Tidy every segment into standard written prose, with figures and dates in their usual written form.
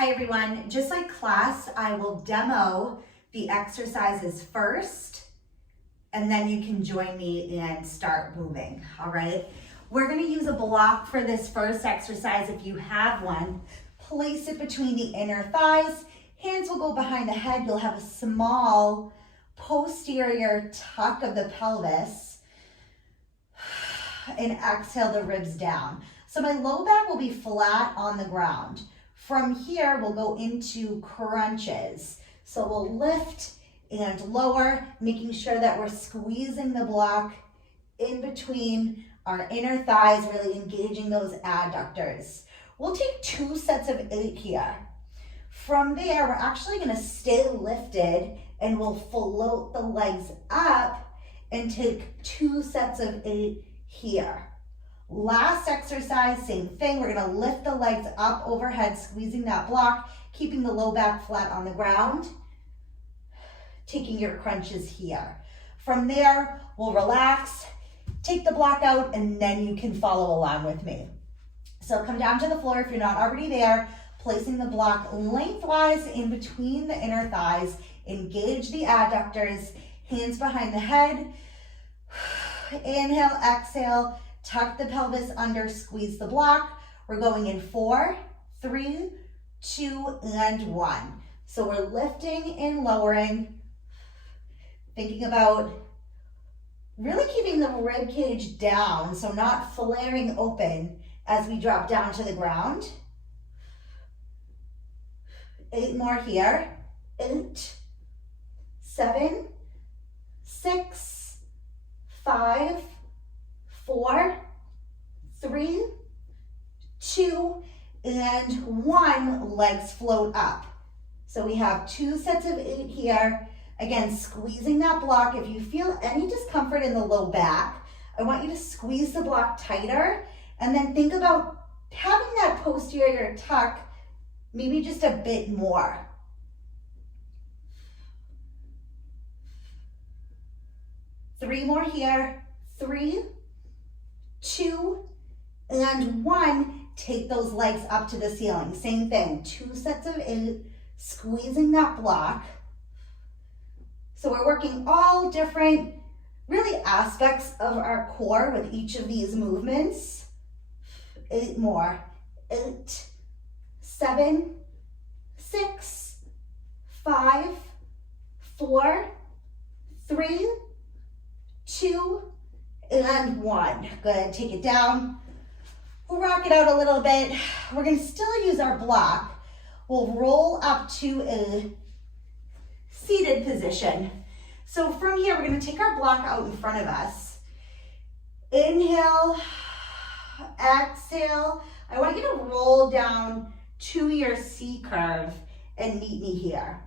Hi everyone, just like class, I will demo the exercises first and then you can join me and start moving, all right? We're gonna use a block for this first exercise if you have one. Place it between the inner thighs, hands will go behind the head, you'll have a small posterior tuck of the pelvis and exhale the ribs down. So my low back will be flat on the ground. From here, we'll go into crunches. So we'll lift and lower, making sure that we're squeezing the block in between our inner thighs, really engaging those adductors. We'll take 2 sets of 8 here. From there, we're actually gonna stay lifted and we'll float the legs up and take 2 sets of 8 here. Last exercise, same thing. We're gonna lift the legs up overhead, squeezing that block, keeping the low back flat on the ground, taking your crunches here. From there, we'll relax, take the block out, and then you can follow along with me. So come down to the floor if you're not already there, placing the block lengthwise in between the inner thighs, engage the adductors, hands behind the head, inhale, exhale, tuck the pelvis under, squeeze the block. We're going in 4, 3, 2, and 1. So we're lifting and lowering, thinking about really keeping the rib cage down, so not flaring open as we drop down to the ground. 8 more here. 8, 7, 6, 5, 4, 3, 2, and 1. Legs float up. So we have 2 sets of 8 here. Again, squeezing that block. If you feel any discomfort in the low back, I want you to squeeze the block tighter and then think about having that posterior tuck maybe just a bit more. 3 more here. 3, 2, and 1. Take those legs up to the ceiling. Same thing, 2 sets of 8, squeezing that block. So we're working all different, really, aspects of our core with each of these movements. 8 more. 8, 7, 6, 5, 4, 3, 2, and 1. Good, take it down. We'll rock it out a little bit. We're gonna still use our block. We'll roll up to a seated position. So from here, we're gonna take our block out in front of us. Inhale, exhale. I want you to roll down to your C curve and meet me here.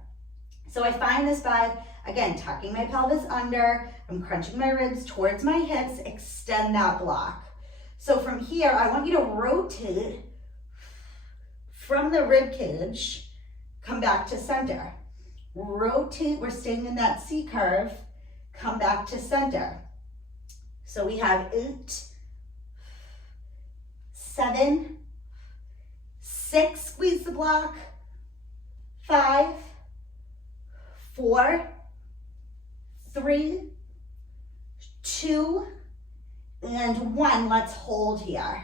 So I find this by, again, tucking my pelvis under, I'm crunching my ribs towards my hips, extend that block. So from here, I want you to rotate from the rib cage, come back to center. Rotate, we're staying in that C curve, come back to center. So we have 8, 7, 6, squeeze the block, 5, 4, 3, 2, and 1. Let's hold here.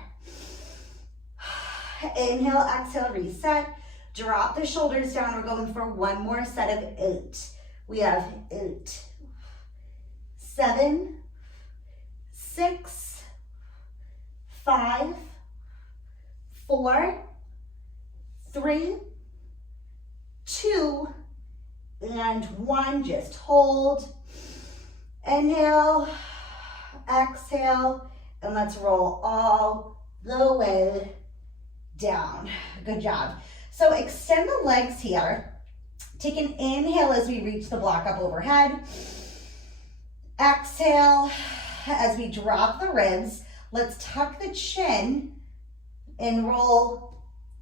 Inhale, exhale, reset. Drop the shoulders down. We're going for 1 more set of 8. We have 8, 7, 6, 5, 4, 3, 2, and 1. Just hold. Inhale, exhale, and let's roll all the way down. Good job. So extend the legs here. Take an inhale as we reach the block up overhead. Exhale as we drop the ribs. Let's tuck the chin and roll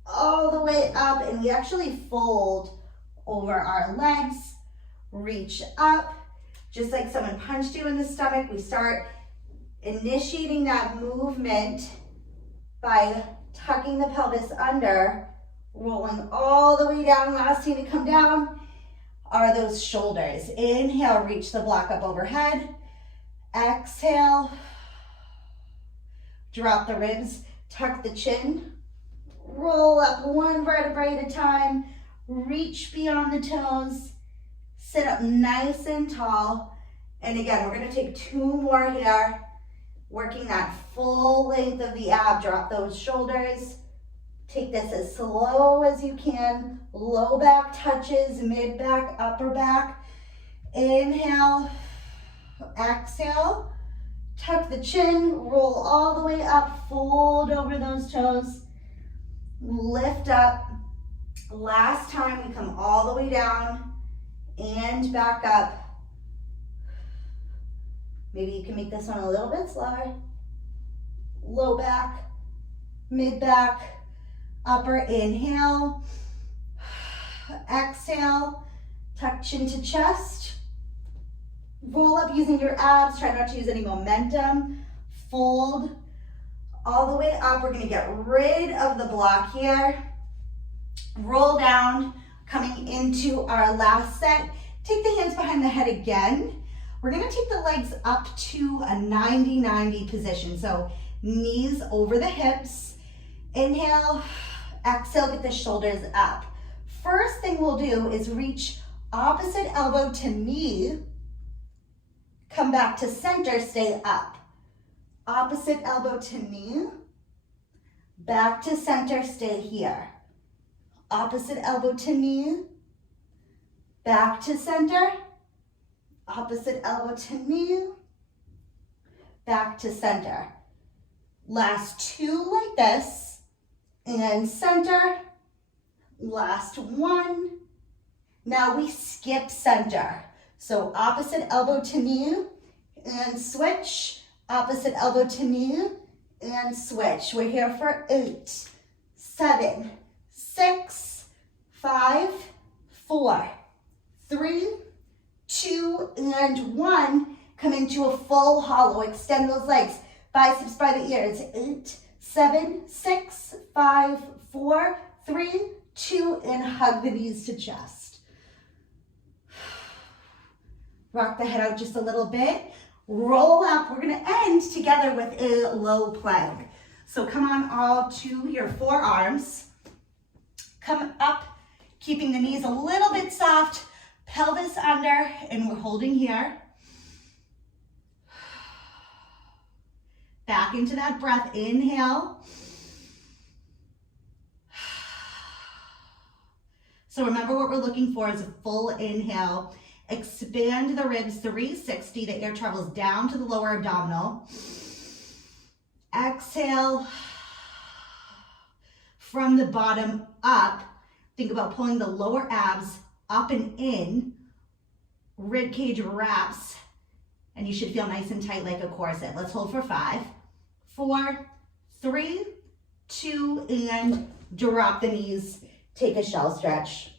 all the way up, and we actually fold over our legs, reach up, just like someone punched you in the stomach. We start initiating that movement by tucking the pelvis under, Rolling all the way down. Last thing to come down are those shoulders. Inhale, reach the block up overhead. Exhale, drop the ribs, tuck the chin. Roll up one vertebrae at a time. Reach beyond the toes. Sit up nice and tall. And again, we're gonna take 2 more here. Working that full length of the ab. Drop those shoulders. Take this as slow as you can. Low back touches, mid back, upper back. Inhale, exhale. Tuck the chin, roll all the way up, fold over those toes. Lift up. Last time, we come all the way down and back up. Maybe you can make this one a little bit slower. Low back, mid back, upper. Inhale, exhale, tuck chin to chest. Roll up using your abs. Try not to use any momentum. Fold all the way up. We're gonna get rid of the block here. Roll down, coming into our last set. Take the hands behind the head again. We're gonna take the legs up to a 90-90 position. So knees over the hips. Inhale, exhale, get the shoulders up. First thing we'll do is reach opposite elbow to knee. Come back to center, stay up. Opposite elbow to knee. Back to center, stay here. Opposite elbow to knee. Back to center. Opposite elbow to knee. Back to center. Last 2 like this. And center. Last 1. Now we skip center. So opposite elbow to knee and switch. Opposite elbow to knee and switch. We're here for 8, 7, 6, 5, 4, 3, 2, and 1. Come into a full hollow. Extend those legs. Biceps by the ears. 8, 7, 6, 5, 4, 3, 2, and hug the knees to chest. Rock the head out just a little bit. Roll up. We're gonna end together with a low plank. So come on all to your forearms. Come up, keeping the knees a little bit soft, pelvis under, and we're holding here. Back into that breath. Inhale. So remember, what we're looking for is a full inhale. Expand the ribs 360. The air travels down to the lower abdominal. Exhale. From the bottom up, think about pulling the lower abs up and in. Rib cage wraps, and you should feel nice and tight like a corset. Let's hold for 5, 4, 3, 2, and drop the knees. Take a shell stretch.